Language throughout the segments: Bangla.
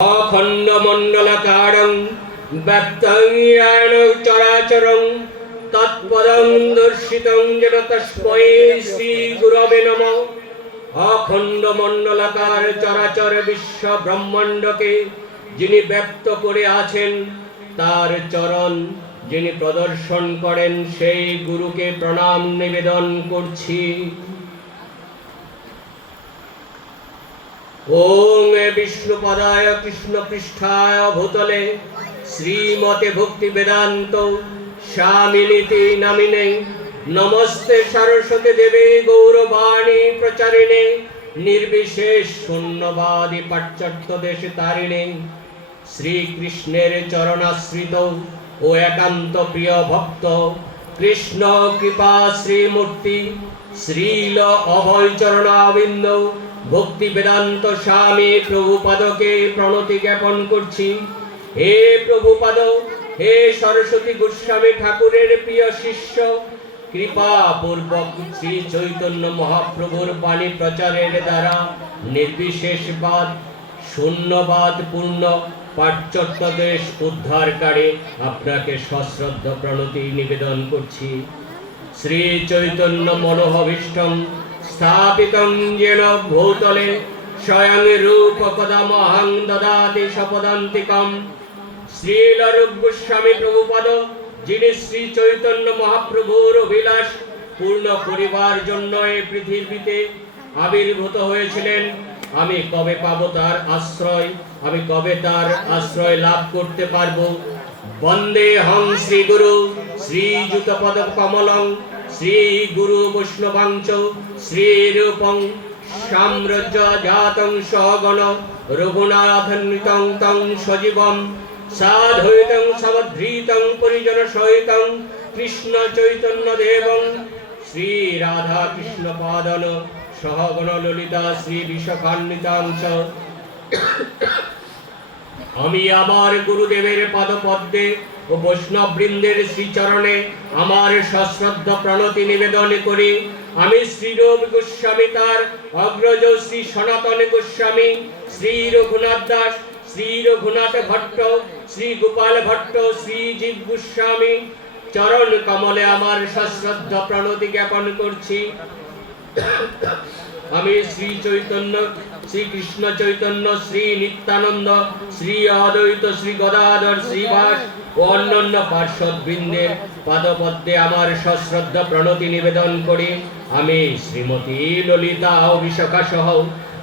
अखण्डमण्डलाकारं व्याप्तं येन चराचरं तत्पदं दर्शितं येन तस्मै श्रीगुरवे नमः। अखण्डमण्डलाकार चराचर विश्व ब्रह्माण्डके যিনি ব্যক্ত করে আছেন তার চরণ যিনি প্রদর্শন করেন সেই গুরুকে প্রণাম নিবেদন করছি। ओम विष्णुपदाय कृष्णपृष्ठाय भूतले श्रीमते भक्ति वेदांत स्वामिनीति नामिने नमस्ते सरस्वती देवी गौरवाणी प्रचारिणे निर्विशेष शून्यवादी पाश्चात्य देश तारिणे श्री कृष्णेर चरणाश्रित ओ एकांत प्रिय भक्त कृष्ण कृपा श्रीमूर्ति श्रील अभय चरणाविंद भक्ति वेदांत स्वामी प्रभुपाद के प्रणति ज्ञापन करछि। हे प्रभुपाद हे सरस्वती गोस्वामी ठाकुरेर प्रिय शिष्य कृपा पूर्वक श्री चैतन्य महाप्रभुर बाणी प्रचारेर द्वारा निर्विशेषवाद शून्यवाद पूर्ण पाश्चात्य देश उद्धारकारे आपनाके सश्रद्ध प्रणति निवेदन करछि। श्री चैतन्य मनोभीष्टं स्थापितं येन भूतले स्वयं रूपपदमहं ददाति सपदान्तिकं। श्रीलरूप गोस्वामी प्रभुपाद যিনি শ্রী চৈতন্য মহাপ্রভুর অভিলাষ পূর্ণ করিবার জন্য এই পৃথিবীতে আবির্ভূত হয়েছিলেন। আমি কবে পাবো তার আশ্রয়, আমি কবে তার আশ্রয় লাভ করতে পারবো? বন্দে হং শ্রী গুরু শ্রীযুত পদ কমলং শ্রী গুরু বৈষ্ণবাঞ্চ শ্রীরূপং সাম্রাজ্য জাতং সহগণ রঘুনাথন্বিতং তং সজীবম সাধৈতং সমধৃতং পরিজন সহিতং কৃষ্ণ চৈতন্য দেবং শ্রী রাধা কৃষ্ণ পাদন সহগণ ললিতা শ্রী বিশাখান্বিতাংশ। আমি আমার গুরুদেবের পদপদ্মে ও বৈষ্ণব বৃন্দের শ্রীচরণে আমার সশ্রদ্ধ প্রণতি নিবেদন করি। আমি শ্রীরূপ গোস্বামী তার অগ্রজ শ্রী সনাতন গোস্বামী শ্রী রঘুনাথ দাস শ্রী রঘুনাথ ভট্ট শ্রী গোপাল ভট্ট শ্রী জীব গোস্বামী চরণ কমলে আমার সশ্রদ্ধ প্রণতি জ্ঞাপন করছি। আমি শ্রী চৈতন্য শ্রী কৃষ্ণ চৈতন্য শ্রী নিত্যানন্দ শ্রী অদ্বৈত শ্রী গদাধর শ্রীবাস ও অন্যান্য পার্ষদ বৃন্দের পাদপদ্মে আমার সশ্রদ্ধ প্রণতি নিবেদন করি। আমি শ্রীমতী ললিতা ও বিশাখা সহ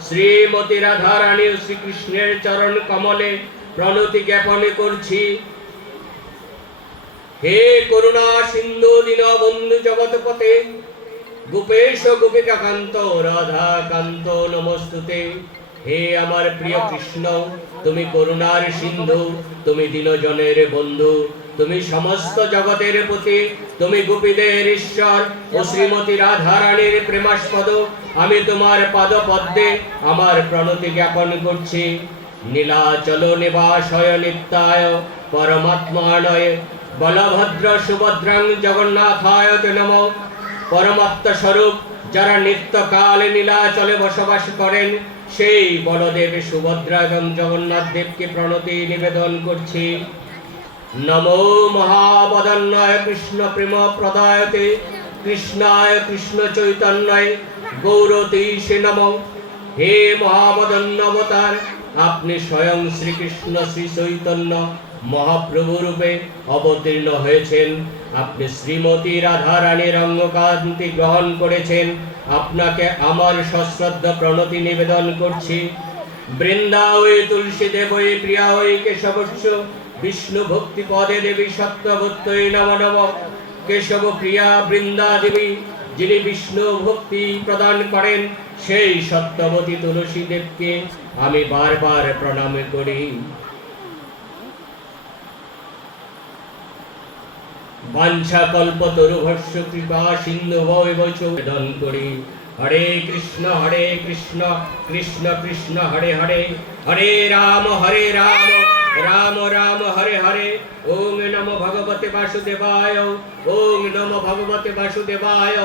শ্রীমতী রাধারানী ও শ্রীকৃষ্ণের চরণ কমলে প্রণতি জ্ঞাপন করছি। হে করুণা সিন্ধু দীনবন্ধু জগৎপতে গোপেশ গোপিকা কান্ত রাধা কান্ত নমস্তুতে। হে আমার প্রিয় কৃষ্ণ, তুমি করুণার সিন্ধু, তুমি দীনজনের বন্ধু, তুমি সমস্ত জগতের পতি, তুমি গোপীদের ঈশ্বর ও শ্রীমতী রাধারানীর প্রেমাস্পদ। আমি তোমার পাদপদ্মে আমার প্রণতি জ্ঞাপন করছি। নীলাচল নিবাসয় নিত্যায় পরমাত্মানয় বলভদ্র সুভদ্রাং জগন্নাথায় তে নমঃ। পরমাত্মা স্বরূপ যারা নিত্যকালে নীলাচলে বসবাস করেন সেই বলদেব সুভদ্রা এবং জগন্নাথ দেবকে প্রণতি নিবেদন করছি। নমো মহাবদন্যায় কৃষ্ণ প্রেম প্রদায়তে কৃষ্ণায় কৃষ্ণ চৈতন্যায় গৌরতীশে নমঃ। হে মহাবদন্য অবতার, আপনি স্বয়ং শ্রীকৃষ্ণ শ্রী চৈতন্য মহাপ্রভু রূপে অবতীর্ণ হয়েছেন। আপনি শ্রীমতী রাধারানীর অঙ্গকান্তি গ্রহণ করেছেন। আপনাকে আমার সশ্রদ্ধ প্রণতি নিবেদন করছি। বৃন্দা ওই তুলসী দেব ওই প্রিয়া ওই কেশবস্য বিষ্ণু ভক্তি পদে দেবী সত্যবত্যই নম নম। কেশব প্রিয়া বৃন্দা দেবী যিনি বিষ্ণু ভক্তি প্রদান করেন সেই সত্যবতী তুলসী দেবকে আমি বারবার প্রণাম করি। বাঞ্ছা কল্পতরুভস্য কৃপা সিন্ধু ভৈবচ বেদন করি। হরে কৃষ্ণ কৃষ্ণ কৃষ্ণ হরে হরে, হরে রাম রাম রাম হরে হরে। ওম নমো ভগবতে বাসুদেবায়, ওম নমো ভগবতে বাসুদেবায়,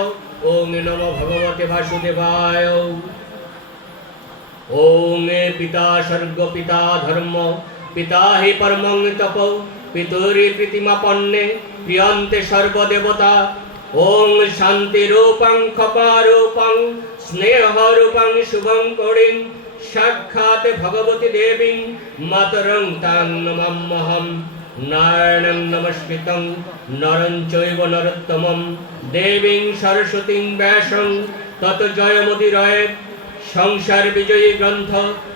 ওম নমো ভগবতে বাসুদেবায়। ओम पिता स्वर्ग पिता धर्म पिता हि परमं तप पितुरि प्रीतिमापन्ने प्रियन्ते सर्वदेवता ओम शांति रूपं खपारूपं स्नेहरूपं शुभं कौडिं साक्षात् भगवती देवीं मातरं तां नमाम्यहं नारायणं नमस्कृतं नरं चैव नरोत्तमं देवीं सरस्वतीं व्यासं तत जयमुदीरयेत्। संसार विजयी ग्रंथ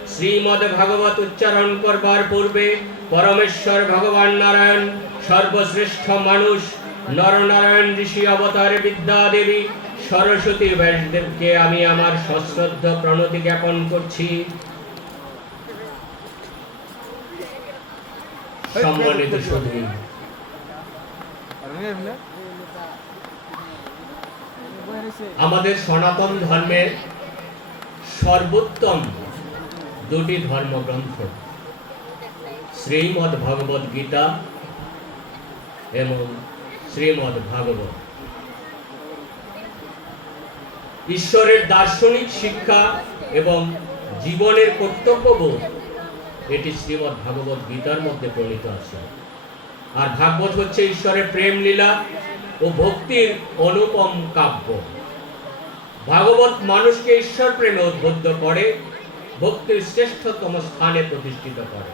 श्रीमद् भागवत उच्चारण करबार पूर्वे परमेश्वर भगवान नारायण सर्वश्रेष्ठ मानुष नरनारायण ऋषि अवतार विद्या देवी सरस्वती व्यासदेव के आमी आमार सश्रद्ध प्रणति ज्ञापन करछि। सम्मानित सुधी, आमादेर सनातन धर्मेर सर्वोत्तम दुटी धर्मग्रंथ श्रीमद् भगवद गीता एवं श्रीमद् भागवत ईश्वरेर दार्शनिक शिक्षा एवं जीवनेर कर्तव्यबोध एटी श्रीमद् भागवत गीतार मध्य प्रणीत आछे। आर भागवत हच्छे ईश्वरेर प्रेम लीला ओ भक्तिर अनुपम काव्य। भागवत मानुष के ईश्वर प्रेमे उद्बुद्ध करे, भक्तिर श्रेष्ठतम स्थाने प्रतिष्ठित करे।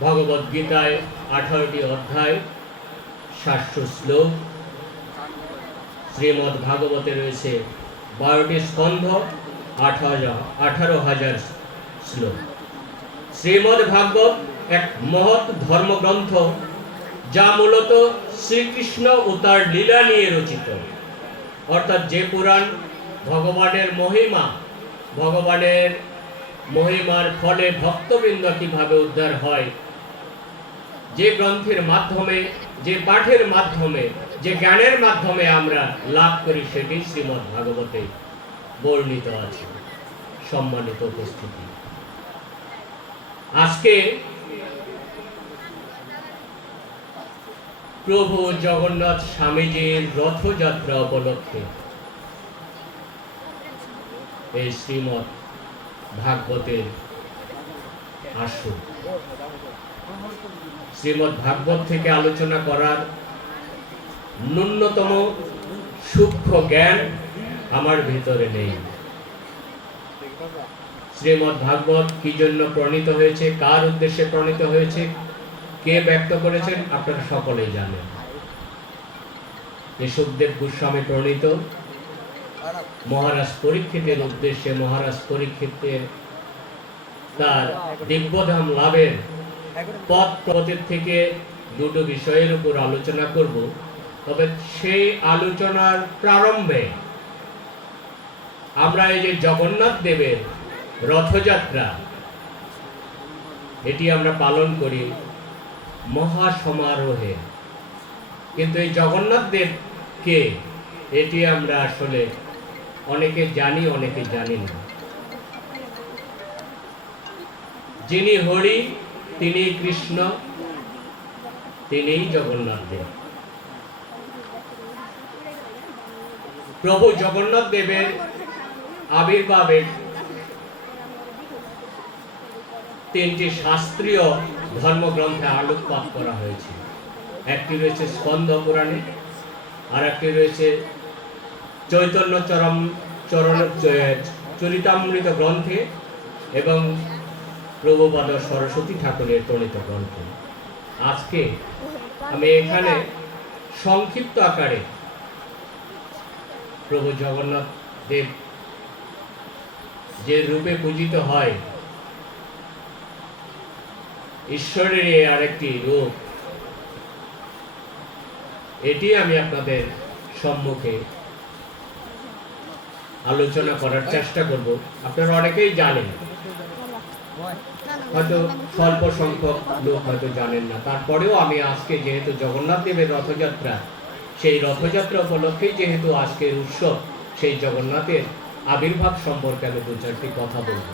भगवत गीताय 18टी अध्याय 700 श्लोक, श्रीमद् भागवते रयेछे 12टी स्कंध 18,000 श्लोक। श्रीमद् भागवत एक महत् धर्मग्रंथ जा मूलत श्रीकृष्ण ओ तार लीला निये रचित। अर्थात जे पुराण भगवानेर महिमार फले भक्तबृंद किभाबे उद्धार हय, जे ग्रंथेर माध्यमे जे पाठेर माध्यमे जे ज्ञानेर माध्यमे आमरा लाभ करी सेटी श्रीमद् भागवते बर्णित आछे। सम्मानित उपस्थिति, आज के प्रभु जगन्नाथ स्वामीजीर रथयात्रा उपलक्षे श्रीमद् भागवतेर आसर श्रीमद् भागवत थेके आलोचना करार न्यूनतम सूक्ष्म ज्ञान आमार भितरे नेই। श्रीमद् भागवत की जन्य प्रणीत हয়েছে, कार उद्देश्ये प्रणीत हয়েছে, के व्यक्त करेছেন আপনারা সকলেই জানেন। এই সুখদেব গোস্বামী प्रणीत महाराज परीक्षितेर उद्देश्ये महाराज परीक्षितेर तार दिव्यधाम लाभेर पथ प्रगतिर थेके दुটো বিষয়ের উপর আলোচনা করব। তবে সেই আলোচনার প্রারম্ভে আমরা এই যে জগন্নাথ দেবের रथयात्रा एटी आमरा पालन करी महासमारोहे, किन्तु এই जगन्नाथ देव के एटी आमरा आसले अनेके जानी अनेके जानी ना। जिनी हरि तिनी कृष्ण तिनी जगन्नाथ देव। प्रभु जगन्नाथ देवेर आविर्भावेर तीनटी शास्त्रीय धर्मग्रंथे आलोकपात करा हয়েছে। একটি রয়েছে স্কন্দ পুরাণে, আর একটি রয়েছে চৈতন্য চরণ চরিতামৃত গ্রন্থে এবং প্রভুপাদ সরস্বতী ঠাকুরের প্রণীত গ্রন্থে। আজকে আমি এখানে সংক্ষিপ্ত আকারে প্রভু জগন্নাথ দেব যে রূপে পূজিত হয়, ঈশ্বরের আরেকটি রূপ, এটি আমি আপনাদের সম্মুখে আলোচনা করার চেষ্টা করব। আপনারা অনেকেই জানেন, হয়তো স্বল্প সংখ্যক লোক হয়তো জানেন না। তারপরেও আমি আজকে যেহেতু জগন্নাথ দেবের রথযাত্রা, সেই রথযাত্রা উপলক্ষেই যেহেতু আজকের উৎসব, সেই জগন্নাথের আবির্ভাব সম্পর্কে আমি দু চারটি কথা বলব।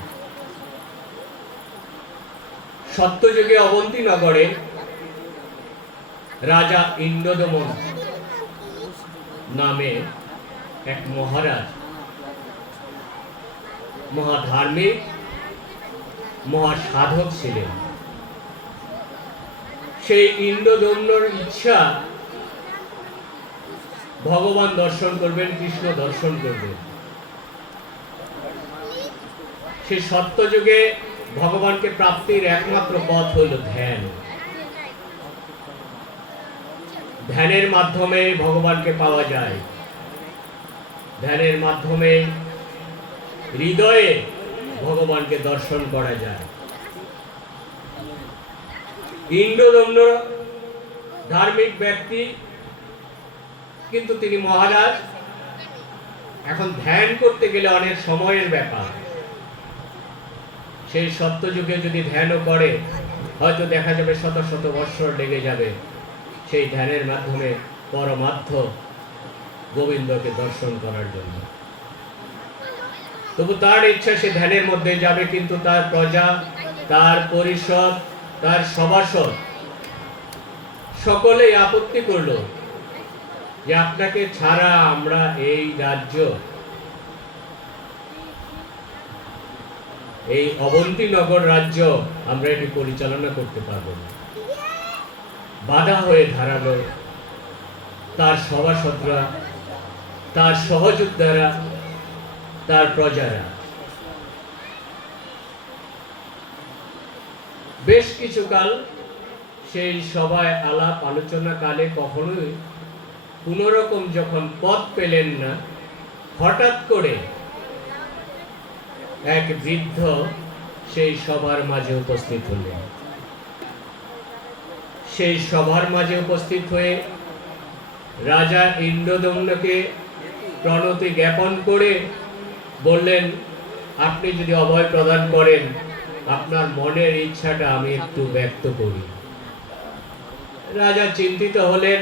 সত্যযুগে অবন্তী নগরে রাজা ইন্দ্রদমন নামে এক মহারাজ, মহাধার্মিক মহাসাধক ছিলেন। সেই ইন্দ্রদম্নর ইচ্ছা ভগবান দর্শন করবেন, কৃষ্ণ দর্শন করবেন। সেই সত্যযুগে ভগবানকে প্রাপ্তির একমাত্র পথ হইল ধ্যান। ধ্যানের মাধ্যমে ভগবানকে পাওয়া যায়, ধ্যানের মাধ্যমে হৃদয়ে ভগবানকে দর্শন করা যায়। ইন্দ্রদম্ন ধার্মিক ব্যক্তি, কিন্তু তিনি মহারাজ। এখন ধ্যান করতে গেলে অনেক সময়ের ব্যাপার। সেই সত্যযুগে যদি ধ্যানও করে, হয়তো দেখা যাবে শত শত বৎসর লেগে যাবে সেই ধ্যানের মাধ্যমে পরমার্থ গোবিন্দকে দর্শন করার জন্য। তবু তার ইচ্ছা সে ধ্যানের মধ্যে যাবে, কিন্তু তার প্রজা, তার পরিষদ, তার সভাসদ সকলেই আপত্তি করল যে আপনাকে ছাড়া আমরা এই রাজ্য, এই অবন্তীনগর রাজ্য আমরা এটি পরিচালনা করতে পারব না। বাধা হয়ে দাঁড়ালো তার সভাসদরা, তার সহযোদ্ধারা, তার প্রজারা। বেশ কিছুকাল সেই সভায় আলাপ আলোচনা কালে কখনোই কোনোরকম যখন পথ পেলেন না, হঠাৎ করে এক বৃদ্ধ সেই সভার মাঝে উপস্থিত হলেন। সেই সভার মাঝে উপস্থিত হয়ে রাজা ইন্দ্রদম্নকে প্রণতি জ্ঞাপন করে বললেন, আপনি যদি অভয় প্রদান করেন, আপনার মনের ইচ্ছাটা আমি একটু ব্যক্ত করি। রাজা চিন্তিত হলেন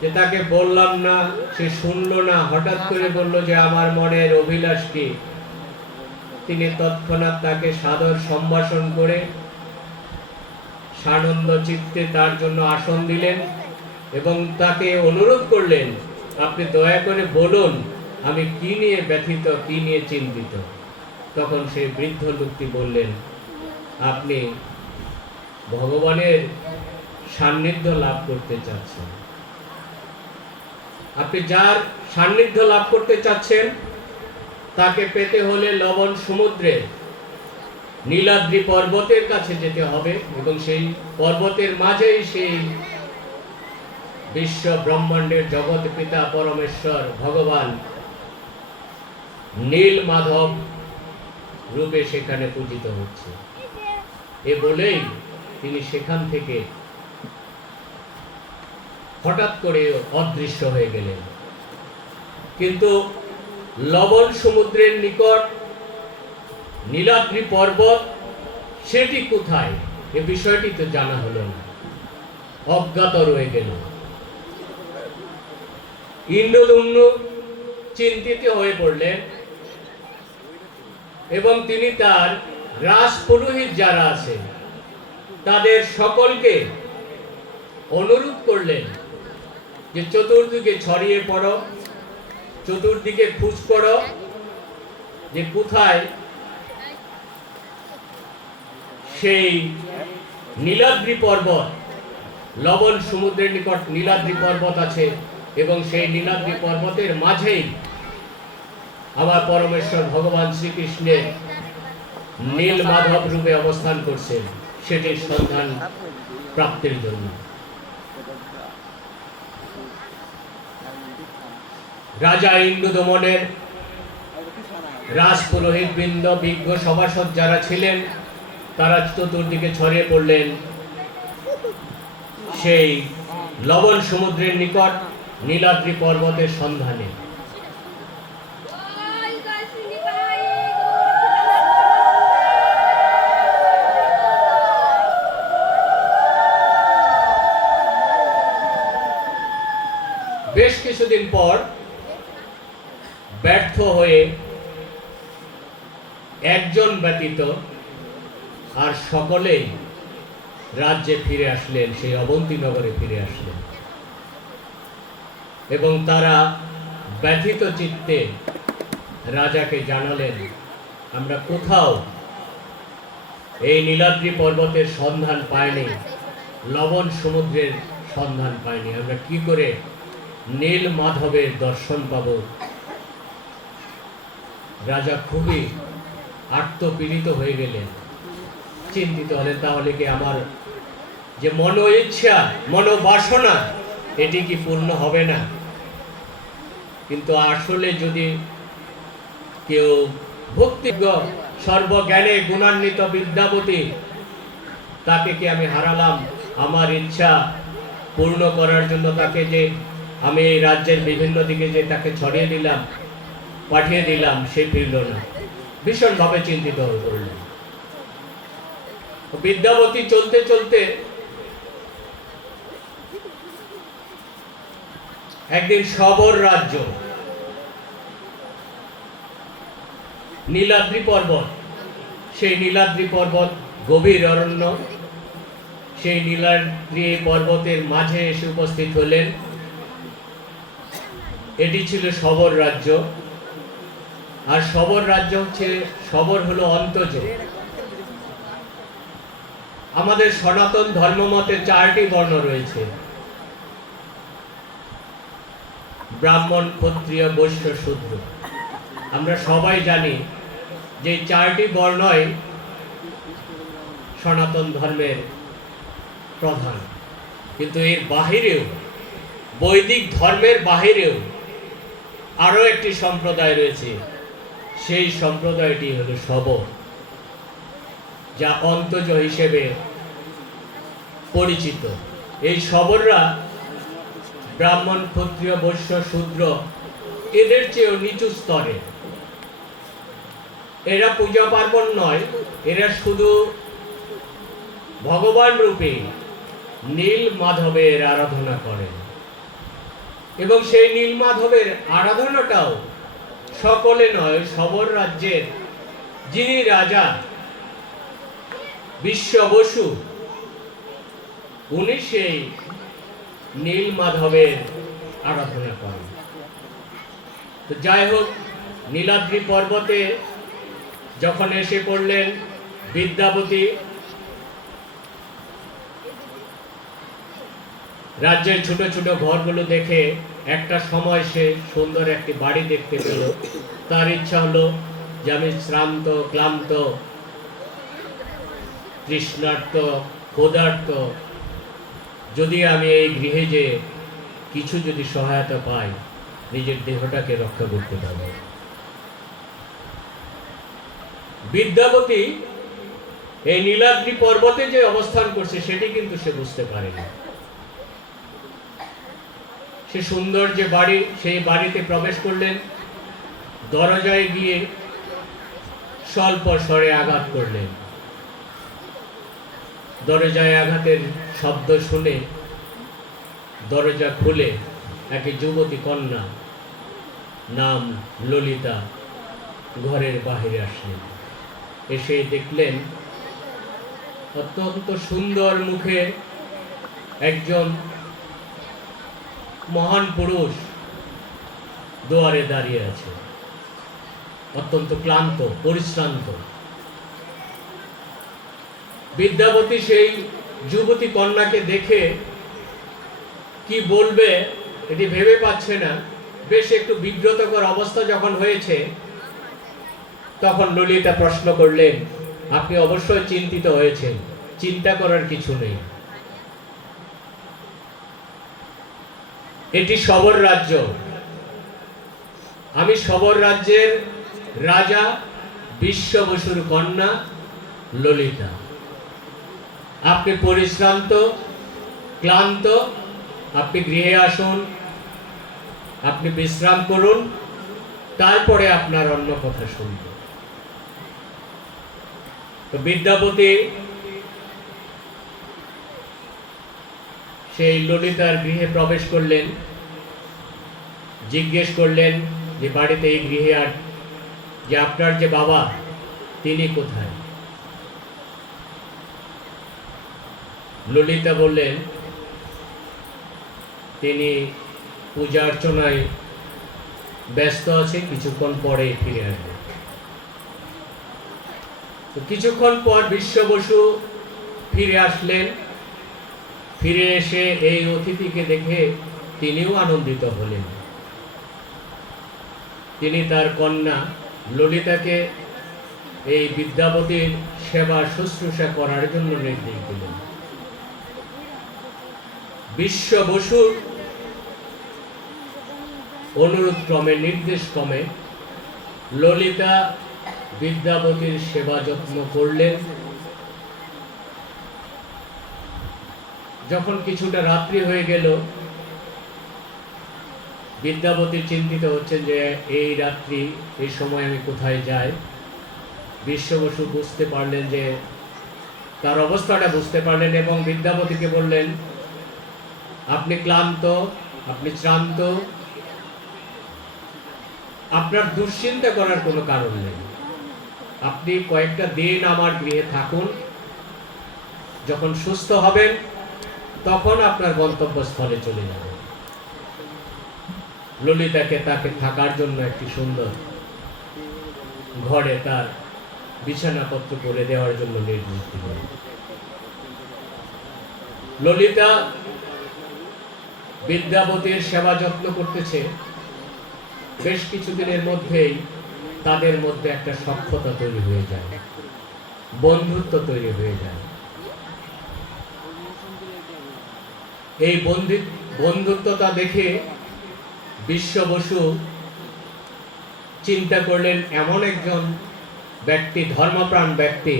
যে তাকে বললাম না, সে শুনলো না, হঠাৎ করে বলল যে আমার মনের অভিলাষ কি। তিনি তৎক্ষণাৎ তাকে সাদর সম্ভাষণ করে সানন্দ চিত্তে তার জন্য আসন দিলেন এবং তাকে অনুরোধ করলেন, আপনি দয়া করে বলুন আমি কি নিয়ে ব্যথিত, কি নিয়ে চিন্তিত। তখন সেই বৃদ্ধ লোকটি বললেন, আপনি ভগবানের সান্নিধ্য লাভ করতে চাচ্ছেন। আপনি যার সান্নিধ্য লাভ করতে চাচ্ছেন তাকে পেতে হলে লবণ সমুদ্রে নীলাদ্রি পর্বতের কাছে যেতে হবে, এবং সেই পর্বতের মাঝেই সেই বিশ্ব ব্রহ্মাণ্ডের জগৎ পিতা পরমেশ্বর ভগবান নীল মাধব রূপে সেখানে পূজিত হচ্ছে। এ বলেই তিনি সেখান থেকে হঠাৎ করে অদৃশ্য হয়ে গেলেন। কিন্তু লবণ সমুদ্রের নিকট নীলাদ্রি পর্বত, সেটি কোথায় এ বিষয়টি তো জানা হলো না, অজ্ঞাত রয়ে গেল। ইন্দ্রদম্ন চিন্তিত হয়ে পড়লেন এবং তিনি তার রাজ পুরোহিত যারা আছে তাদের সকলকে অনুরোধ করলেন যে চতুর্দিকে ছড়িয়ে পড়ো, চতুর্দিকে খোঁজ করো যে কোথায় সেই নীলাদ্রি পর্বত, লবণ সমুদ্রের নিকট নীলাদ্রি পর্বত আছে এবং সেই নীলাদ্রি পর্বতের মাঝেই আমার পরমেশ্বর ভগবান শ্রীকৃষ্ণের নীল মাধব রূপে অবস্থান করছেন, সেটির সন্ধান প্রাপ্তির জন্য। রাজা ইন্দ্রদমনের রাজ পুরোহিত বৃন্দ, বিজ্ঞ সভাসদ যারা ছিলেন, তারা চতুর্দিকে ছড়িয়ে পড়লেন সেই লবণ সমুদ্রের নিকট নীলাদ্রি পর্বতের সন্ধানে। বেশ কিছুদিন পর ব্যর্থ হয়ে একজন ব্যতীত আর সকলেই রাজ্যে ফিরে আসলেন, সেই অবন্তী নগরে ফিরে আসলেন এবং তারা ব্যথিত চিত্তে রাজাকে জানালেন, আমরা কোথাও এই নীলাদ্রি পর্বতের সন্ধান পাইনি, লবণ সমুদ্রের সন্ধান পাইনি, আমরা কি করে নীল মাধবের দর্শন পাব। রাজা খুবই আত্মপীড়িত হয়ে গেলেন, চিন্তিত হলেন, তাহলে কি আমার যে মনো ইচ্ছা, মনোবাসনা, এটি কি পূর্ণ হবে না? কিন্তু আসলে যদি কেউ ভক্তিজ্ঞ, সর্বজ্ঞানে গুণান্বিত বিদ্যাপতি, তাকে কি আমি হারালাম? আমার ইচ্ছা পূর্ণ করার জন্য তাকে যে আমি এই রাজ্যের বিভিন্ন দিকে যে তাকে ছড়িয়ে দিলাম, পাঠিয়ে দিলাম, সে ফিরল না। ভীষণভাবে চিন্তিত হয়ে পড়লেন। বিদ্যাপতি চলতে চলতে একদিন শবর রাজ্য, নীলাদ্রি পর্বত, সেই নীলাদ্রি পর্বত গভীর অরণ্য, সেই নীলাদ্রি পর্বতের মাঝে এসে উপস্থিত হলেন। এটি ছিল শবর রাজ্য। আর শবর রাজ্য হচ্ছে, শবর হলো অন্তজ। আমাদের সনাতন ধর্মমতে 4টি বর্ণ রয়েছে, ব্রাহ্মণ, ক্ষত্রিয়, বৈশ্য, শূদ্র। আমরা সবাই জানি যে 4টি বর্ণই সনাতন ধর্মের প্রধান, কিন্তু এর বাহিরেও, বৈদিক ধর্মের বাহিরেও আরো একটি সম্প্রদায় রয়েছে। সেই সম্প্রদায়টি হলো শবর, যা অন্তজ হিসেবে পরিচিত। এই শবররা ব্রাহ্মণ, ক্ষত্রিয়, বৈশ্য, শূদ্র এদের চেয়েও নিচু স্তরে। এরা পূজা পার্বণ নয়, এরা শুধু ভগবান রূপে নীল মাধবের আরাধনা করেন এবং সেই নীল মাধবের আরাধনাটাও সকলে নয়, শবর রাজ্যের যিনি রাজা বিশ্ব বসু, উনি সেই নীল মাধবের আরাধনা করেন। তো যাই হোক, নীলাদ্রি পর্বতে যখন এসে পড়লেন বিদ্যাপতি, রাজ্যের ছোট ছোট ঘরগুলো দেখে একটা সময় সে সুন্দর একটি বাড়ি দেখতে পেল। তার ইচ্ছা হলো যে আমি শ্রান্ত, ক্লান্ত, তৃষ্ণার্ত, ক্ষুধার্ত, যদি আমি এই গৃহে যে কিছু যদি সহায়তা পাই, নিজের দেহটাকে রক্ষা করতে পারব। বিদ্যাপতি এই নীলাদ্রি পর্বতে যে অবস্থান করছে সেটি কিন্তু সে বুঝতে পারেনি। সে সুন্দর যে বাড়ি, সেই বাড়িতে প্রবেশ করলেন, দরজায় গিয়ে স্বল্প স্বরে আঘাত করলেন। দরজায় আঘাতের শব্দ শুনে দরজা খুলে এক যুবতী কন্যা, নাম ললিতা, ঘরের বাহিরে আসলেন। এসে দেখলেন অত্যন্ত সুন্দর মুখে একজন মহান পুরুষ দুয়ারে দাঁড়িয়ে আছে, অত্যন্ত ক্লান্ত, পরিশ্রান্ত। বিদ্যাপতি সেই যুবতী কন্যাকে দেখে কি বলবে এটি ভেবে পাচ্ছে না। বেশ একটু বিব্রতকর অবস্থা যখন হয়েছে, তখন ললিতা প্রশ্ন করলেন, আপনি অবশ্যই চিন্তিত হয়েছেন, চিন্তা করার কিছু নেই। এটি শবর রাজ্য, আমি শবর রাজ্যের রাজা বিশ্ব বসুর কন্যা ললিতা। আপনি পরিশ্রান্ত, ক্লান্ত, আপনি গৃহে আসুন, আপনি বিশ্রাম করুন, তারপরে আপনার অন্য কথা শুনব। তো বিদ্যাপতি সেই ললিতার গৃহে প্রবেশ করলেন, জিজ্ঞেস করলেন যে বাড়িতে এই গৃহে আর যে আপনার যে বাবা তিনি কোথায়? ললিতা বললেন তিনি পূজা অর্চনায় ব্যস্ত আছে, কিছুক্ষণ পরে ফিরে আসবে। তো কিছুক্ষণ পর বিশ্ব বসু ফিরে আসলেন। ফিরে এসে এই অতিথিকে দেখে তিনিও আনন্দিত হলেন। তিনি তার কন্যা ললিতাকে এই বিদ্যাপতির সেবা শুশ্রূষা করার জন্য নির্দেশ দিলেন। বিশ্ব বসুর অনুরোধ ক্রমে, নির্দেশ ক্রমে ললিতা বিদ্যাপতির সেবা যত্ন করলেন। যখন কিছুটা রাত্রি হয়ে গেল, বিদ্যাপতি চিন্তিত হচ্ছেন যে এই রাত্রি, এই সময় আমি কোথায় যাই। বিশ্ব বসু বুঝতে পারলেন, যে তার অবস্থাটা বুঝতে পারলেন এবং বিদ্যাপতিকে বললেন, আপনি ক্লান্ত, আপনি শ্রান্ত, আপনার দুশ্চিন্তা করার কোনো কারণ নেই। আপনি কয়েকটা দিন আমার গৃহে থাকুন, যখন সুস্থ হবেন তখন আপনার গন্তব্যস্থলে চলে যাবেন। ললিতাকে তাকে থাকার জন্য একটি সুন্দর ঘরে তার বিছানাপত্র করে দেওয়ার জন্য নির্দেশ দিলেন। ললিতা বিদ্যাপতির সেবা যত্ন করতেছে। বেশ কিছুদিনের মধ্যেই তাদের মধ্যে একটা সখ্যতা তৈরি হয়ে যায়, বন্ধুত্ব তৈরি হয়ে যায়। এই বন্ধুত্বতা দেখে বিশ্ব বসু চিন্তা করলেন, এমন একজন ব্যক্তি, ধর্মপ্রাণ ব্যক্তি,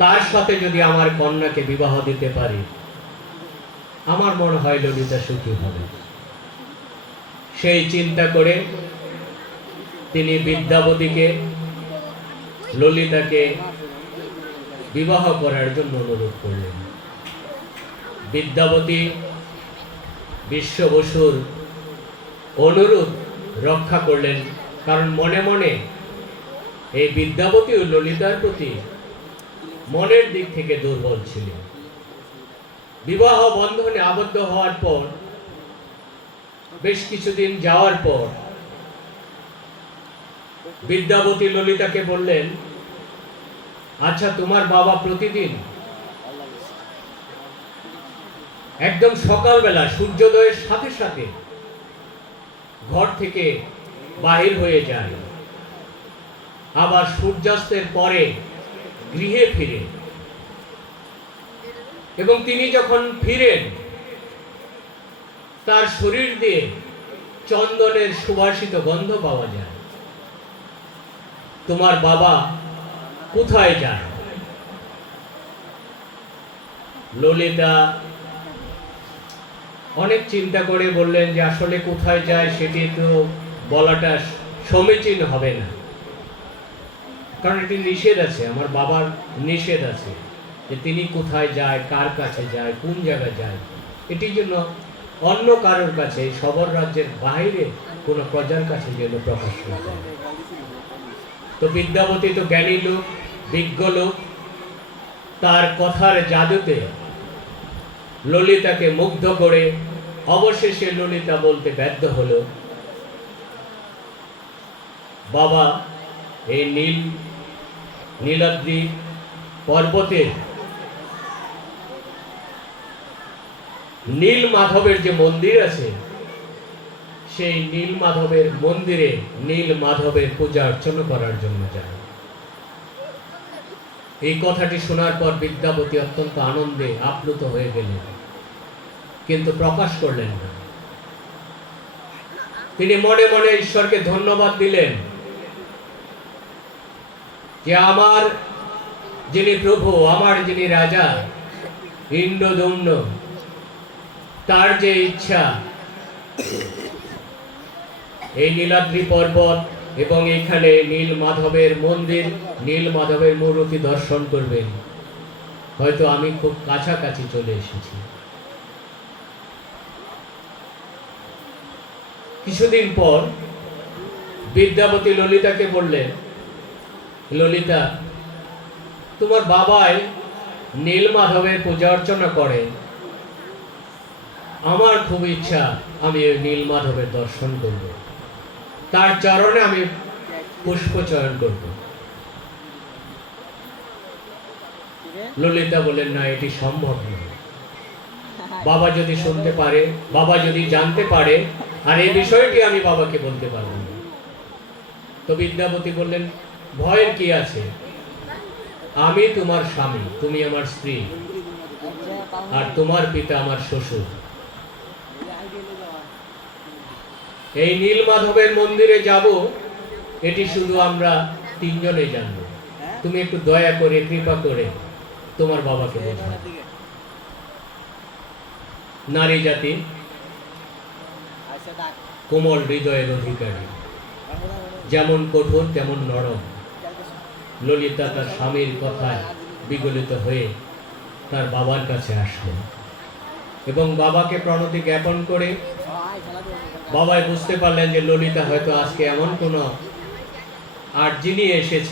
তার সাথে যদি আমার কন্যাকে বিবাহ দিতে পারি, আমার মনে হয় ললিতা সুখী হবে। সেই চিন্তা করে তিনি বিদ্যাপতিকে ললিতাকে বিবাহ করার জন্য অনুরোধ করলেন। বিদ্যাপতি বিশ্ব বসুর অনুরোধ রক্ষা করলেন, কারণ মনে মনে এই বিদ্যাপতি ও ললিতার প্রতি মনের দিক থেকে দুর্বল ছিলেন। বিবাহ বন্ধনে আবদ্ধ হওয়ার পর বেশ কিছুদিন যাওয়ার পর বিদ্যাপতি ললিতাকে বললেন, আচ্ছা, তোমার বাবা প্রতিদিন একদম সকালবেলা সূর্যোদয়ের সাথে সাথে ঘর থেকে বাহির হয়ে যায়, আবার সূর্যাস্তের পরে গৃহে ফিরে, এবং তিনি যখন ফিরেন তার শরীর দিয়ে চন্দনের সুবাসিত গন্ধ পাওয়া যায়। তোমার বাবা কোথায় যায়? ললিতা অনেক চিন্তা করে বললেন যে আসলে কোথায় যায় সেটি তো বলাটা সমীচীন হবে না, কারণ এটি নিষেধ আছে, আমার বাবার নিষেধ আছে যে তিনি কোথায় যায়, কার কাছে যায়, কোন জায়গায় যায়, এটির জন্য অন্য কারোর কাছে, সবর রাজ্যের বাইরে কোনো প্রজার কাছে যেন প্রকাশ না করে। তো বিদ্যাপতি তো জ্ঞানী লোক, বিজ্ঞ লোক, তার কথার জাদুতে ললিতাকে মুগ্ধ করে অবশেষে ললিতা বলতে বাধ্য হলো, বাবা, এই নীলাদ্রি পর্বতের নীল মাধবের যে মন্দির আছে, সেই নীল মাধবের মন্দিরে নীল মাধবের পূজা অর্চনা করার জন্য যায়। এই কথাটি শোনার পর বিদ্যাপতি অত্যন্ত আনন্দে আপ্লুত হয়ে গেলেন, কিন্তু প্রকাশ করলেন না। তিনি মনে মনে ঈশ্বরকে ধন্যবাদ দিলেন যে আমার যিনি প্রভু, আমার যিনি রাজা ইন্দ্রদম্ন, তার যে ইচ্ছা এই নীলাদ্রি পর্বত এবং এখানে নীল মাধবের মন্দির, নীল মাধবের মূর্তি দর্শন করবেন, হয়তো আমি খুব কাছাকাছি চলে এসেছি। কিছুদিন পর বিদ্যাপতি ললিতাকে বললেন, ললিতা, তোমার বাবাই নীল মাধবের পূজা অর্চনা করে, আমার খুব ইচ্ছা আমি ওই নীল মাধবের দর্শন করব, তার চরণে আমি পুষ্প চয়ন করব। ললিতা বলেন, না, এটি সম্ভব নয়। বাবা যদি শুনতে পারে, বাবা যদি জানতে পারে, আর এই বিষয়টি আমি বাবাকে বলতে পারবো না। তো বিদ্যাপতি বললেন, ভয়ের কি আছে, আমি তোমার স্বামী, তুমি আমার স্ত্রী, আর তোমার পিতা আমার শ্বশুর। এই নীল মাধবের মন্দিরে যাব, এটি শুধু আমরা তিনজনে জানবো। তুমি একটু দয়া করে, কৃপা করে তোমার বাবাকে বোঝাও। নারী জাতি কোমল হৃদয়ের অধিকারী, যেমন কঠোর তেমন নরম। ললিতা তার স্বামীর কথায় বিগলিত হয়ে তার বাবার কাছে আসলেন এবং বাবাকে প্রণতি জ্ঞাপন করে বাবাই বুঝতে পারলেন যে ললিতা হয়তো আজকে এমন কোনো আর্জি নিয়ে এসেছে